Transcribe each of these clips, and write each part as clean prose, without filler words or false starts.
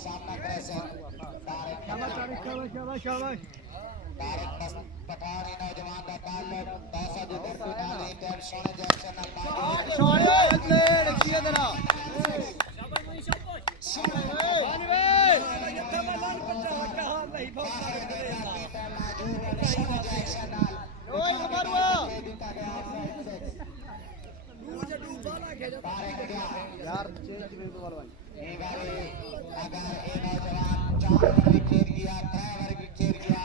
सामना करे से डायरेक्ट पठानी नौजवान का ताल्लुक पैसा जो करके डाले टाइम सोने जैक्सन सोने अगले रखिए जरा ओए हमारा यार चेंज कर दो वाला ये बारे अगर ये नौजवान 4 ओवर विकेट किया 3 ओवर विकेट किया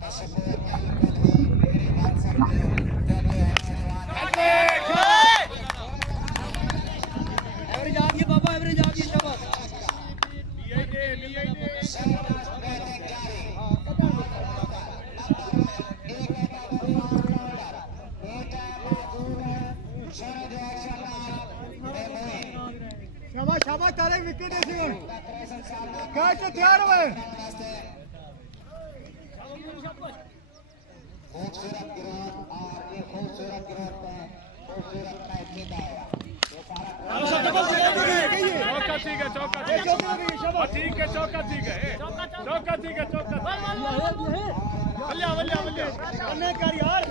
तो स्कोर बिल्कुल ही मेरे बात सकते हैं एवरेज आ गया बाबा एवरेज आ गया शाबाश शाबाश शाबाश तारे विकेट ऐसे कैच तैयार हुए खूबसूरत ग्राउंड और ये खूबसूरत ग्राउंड में खूबसूरत मैच जीता है चौका ठीक है चौका ठीक है चौका ठीक है चौका ठीक है चौका बल्ले बल्ले बल्ले अन्य कर यार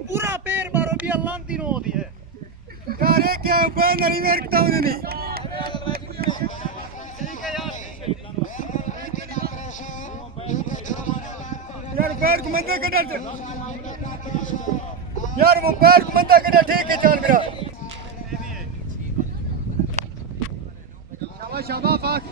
पूरा पैर मारो भी अल्लाह तीनों होती है यार ये क्या ऊपर नहीं मेरे किताब नहीं यार पैर को मंदा कर डर यार वो पैर को मंदा कर ठीक है चल मेरा शाबाश शाबाश पाक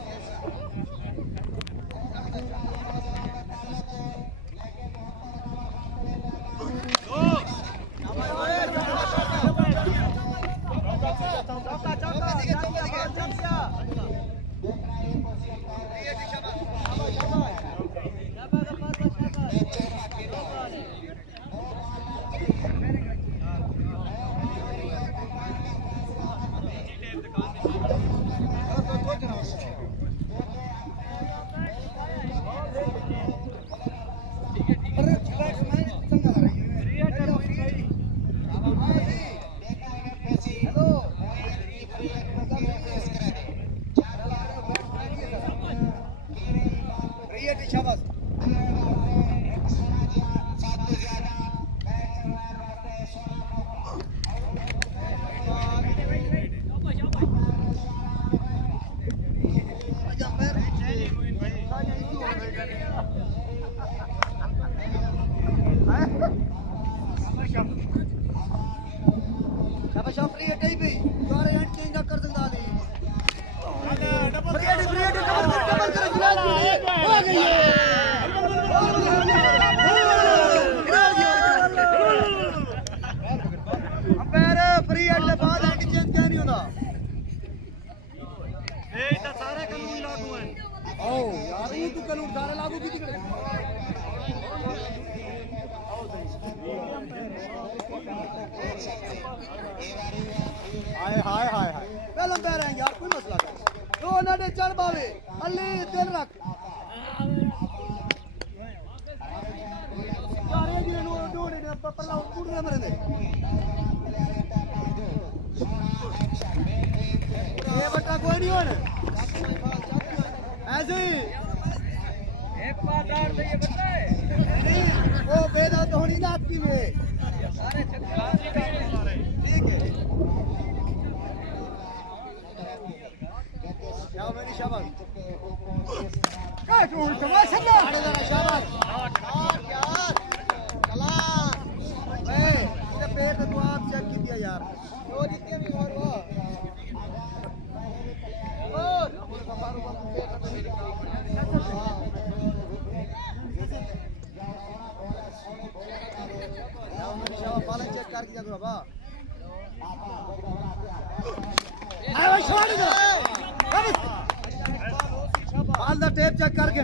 बाल दा टेप चेक करके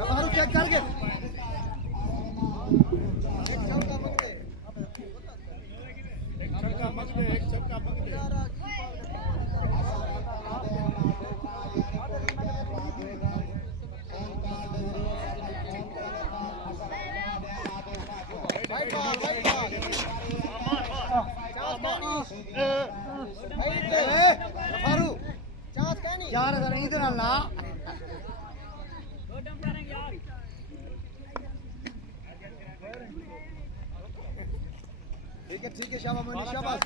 बाहर चेक करके एक छक्का मंगदे यार अगर इधर ना ठीक है शाबाश मनी शाबाश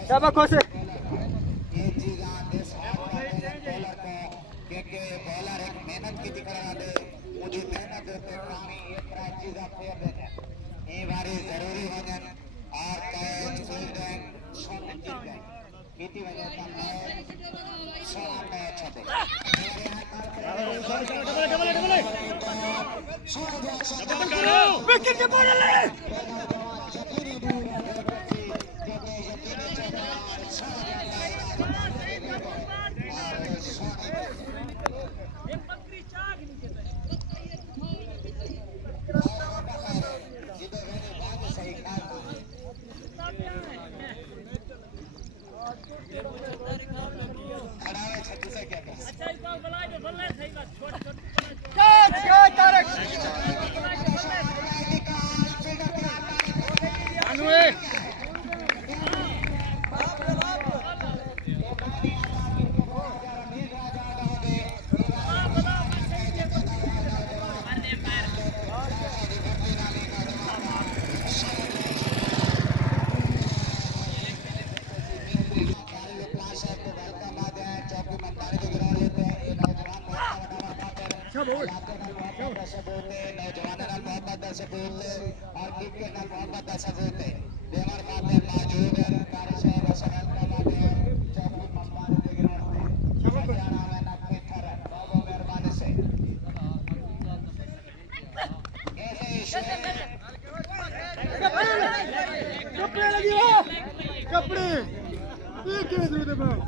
शाबाश खोसे ये चीज देश बॉलर को क्योंकि बॉलर एक मेहनत की दिख रहा है मुझे मेहनत होते पानी एक प्राइस चीज आप फेर देते ये बारी जरूरी हो जाए और कैच फील्डिंग शॉट जीत गए खेती वजह से मैच शॉट मैच होते विकेट के बॉल ले सबूत और क्रिकेट का मोहब्बत सबूत है देवर खाते मौजूद है कारशे वसरत का बात है चौकी मम्माने के ग्राउंड में हरियाणा में नक्की थर लोगों मेहरबानी से कपड़े लगी हो कपड़े ये क्या दूध है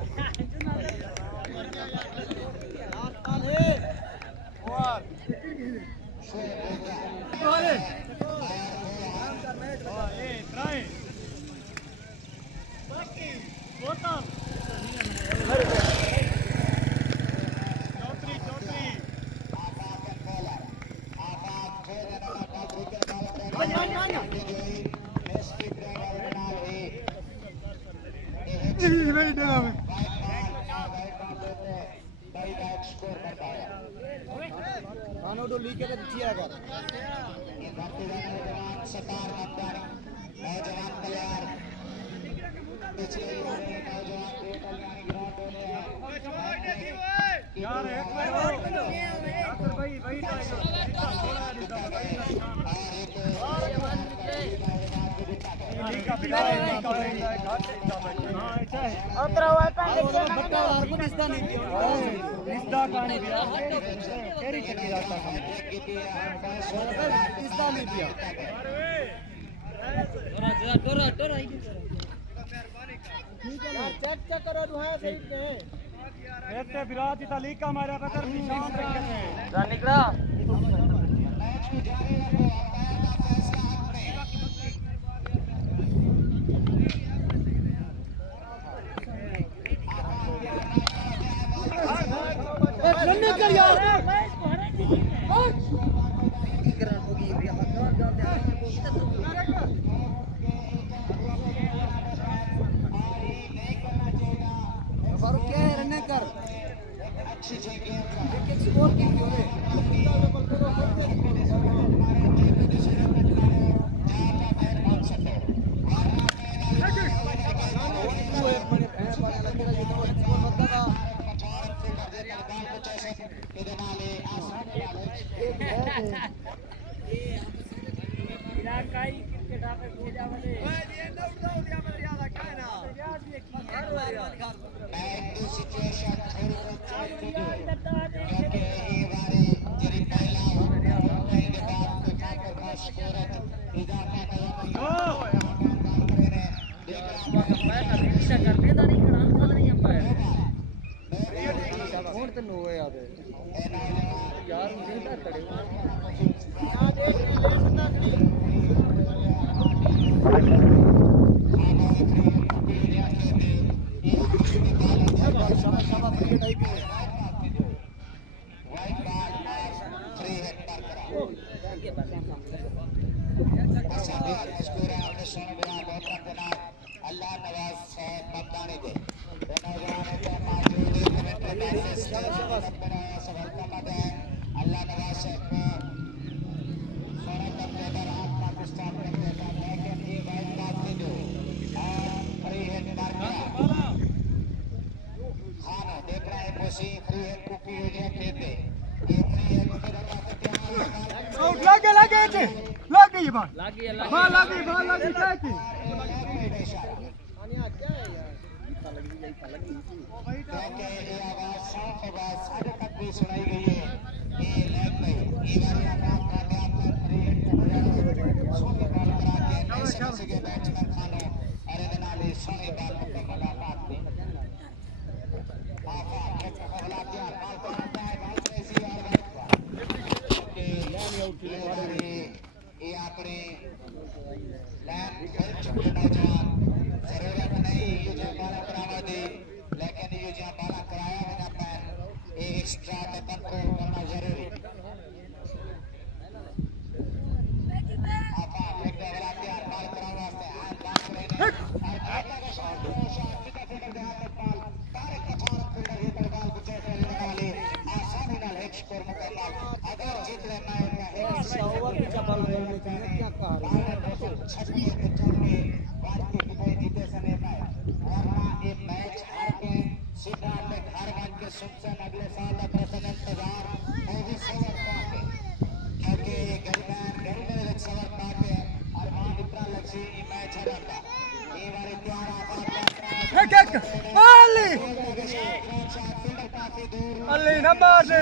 अली ना मार दे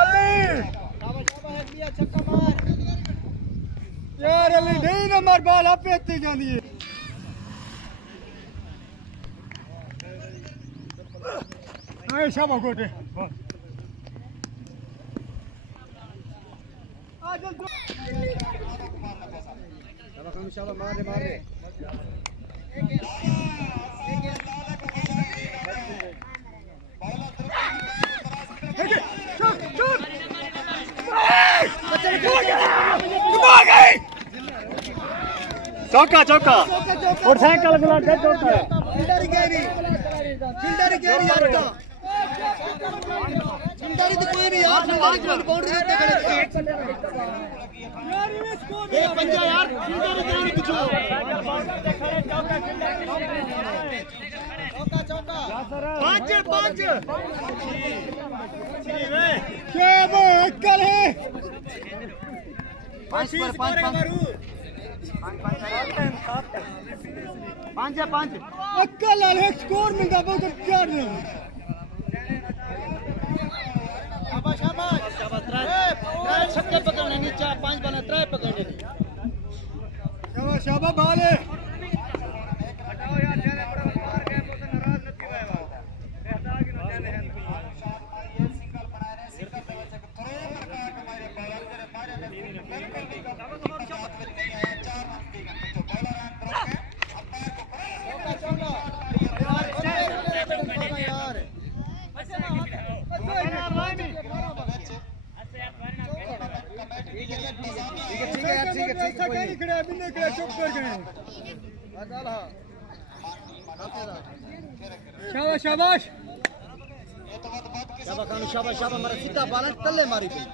अली यार अली नहीं ना मार बाल आप पेती जानी है आए शाबा गोटे आ जल शाबा मार दे चौका चौका मोटरसाइकिल मिला दे चौका फिल्डर गेरी यार का फिल्डर तो कोई नहीं यार 5 मिनट बाउंड्री देते खड़े यार ये स्कोर ए पंजा यार फिल्डर गेरी किछो चौका पांच क्या वो अक्कल है 5 अक्कल वाले स्कोर मिलता बहुत अच्छा है शाबाश छक्के पकड़ने नहीं 4-5 बना 3 पकड़ने शाबाश भाले हटाओ यार जाने बड़ा मार गए तो नाराज नहीं हुए बा बेहदागी न जाने है ये सिंगल बना रहे सिंगल लेवल से थ्रो करके हमारे बॉलर तेरे मारे बिल्कुल नहीं का बात नहीं आया 4 रन की तो बॉलर रन ड्रॉप है अंपायर को चौका यार शाबाश शाबाश हमारा सीधा बालन तल्ले मारी गई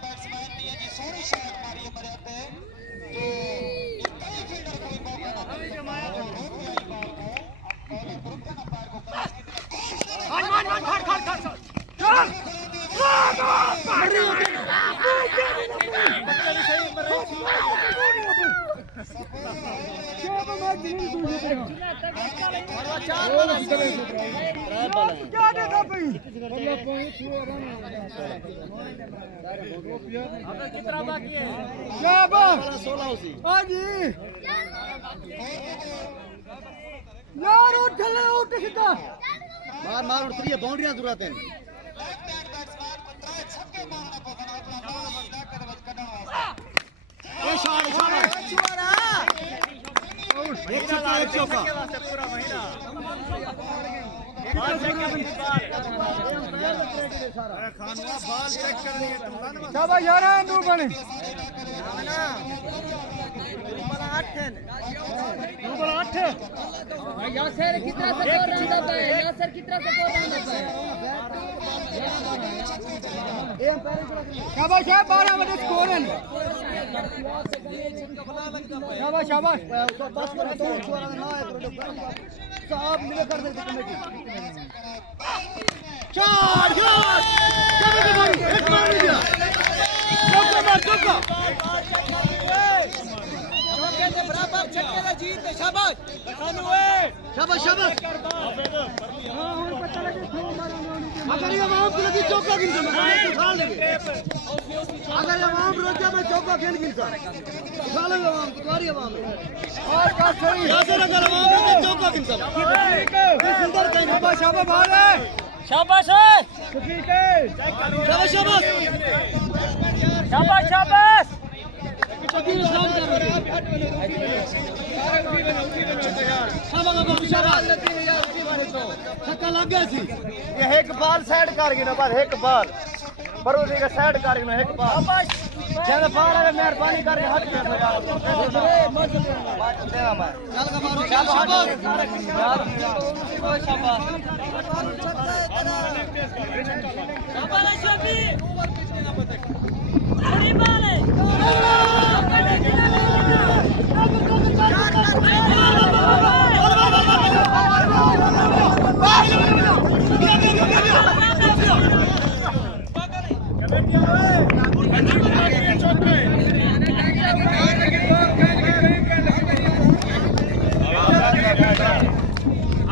यार उठ सीधा मार उठ रही है बाउंड्रियां जरूरत है एक चौका पूरा महीना बाल चेक करनी है शाबाश यार नू बने यासर कितना स्कोर रन देता है यासर कितना स्कोर रन देता है शाबाश 12 बजे स्कोर है शाबाश बस पर तो छोरा ना है सब मिले कर देते कमेटी चार शॉट एक मार दिया चौका चौके के बराबर छक्के का जीत है शाबाश शाबाश हां और पता लगे अगर ये वहां पे लगी चौका गिन के उठा लेंगे अगर ये वहां रोजा में चौका गिन उठा लेंगे वहां तुम्हारी वहां और का सही यासर अगर वहां में चौका गिन सुंदर कहीं शाबाश भाले शाबाश ठीक है शाबाश एक बाल साइड कर गिना बस एक बाल बरोदी का साइड कर गिना एक बाल ज्यादा बाल अगर मेहरबानी करके हट गया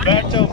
बैठ जाओ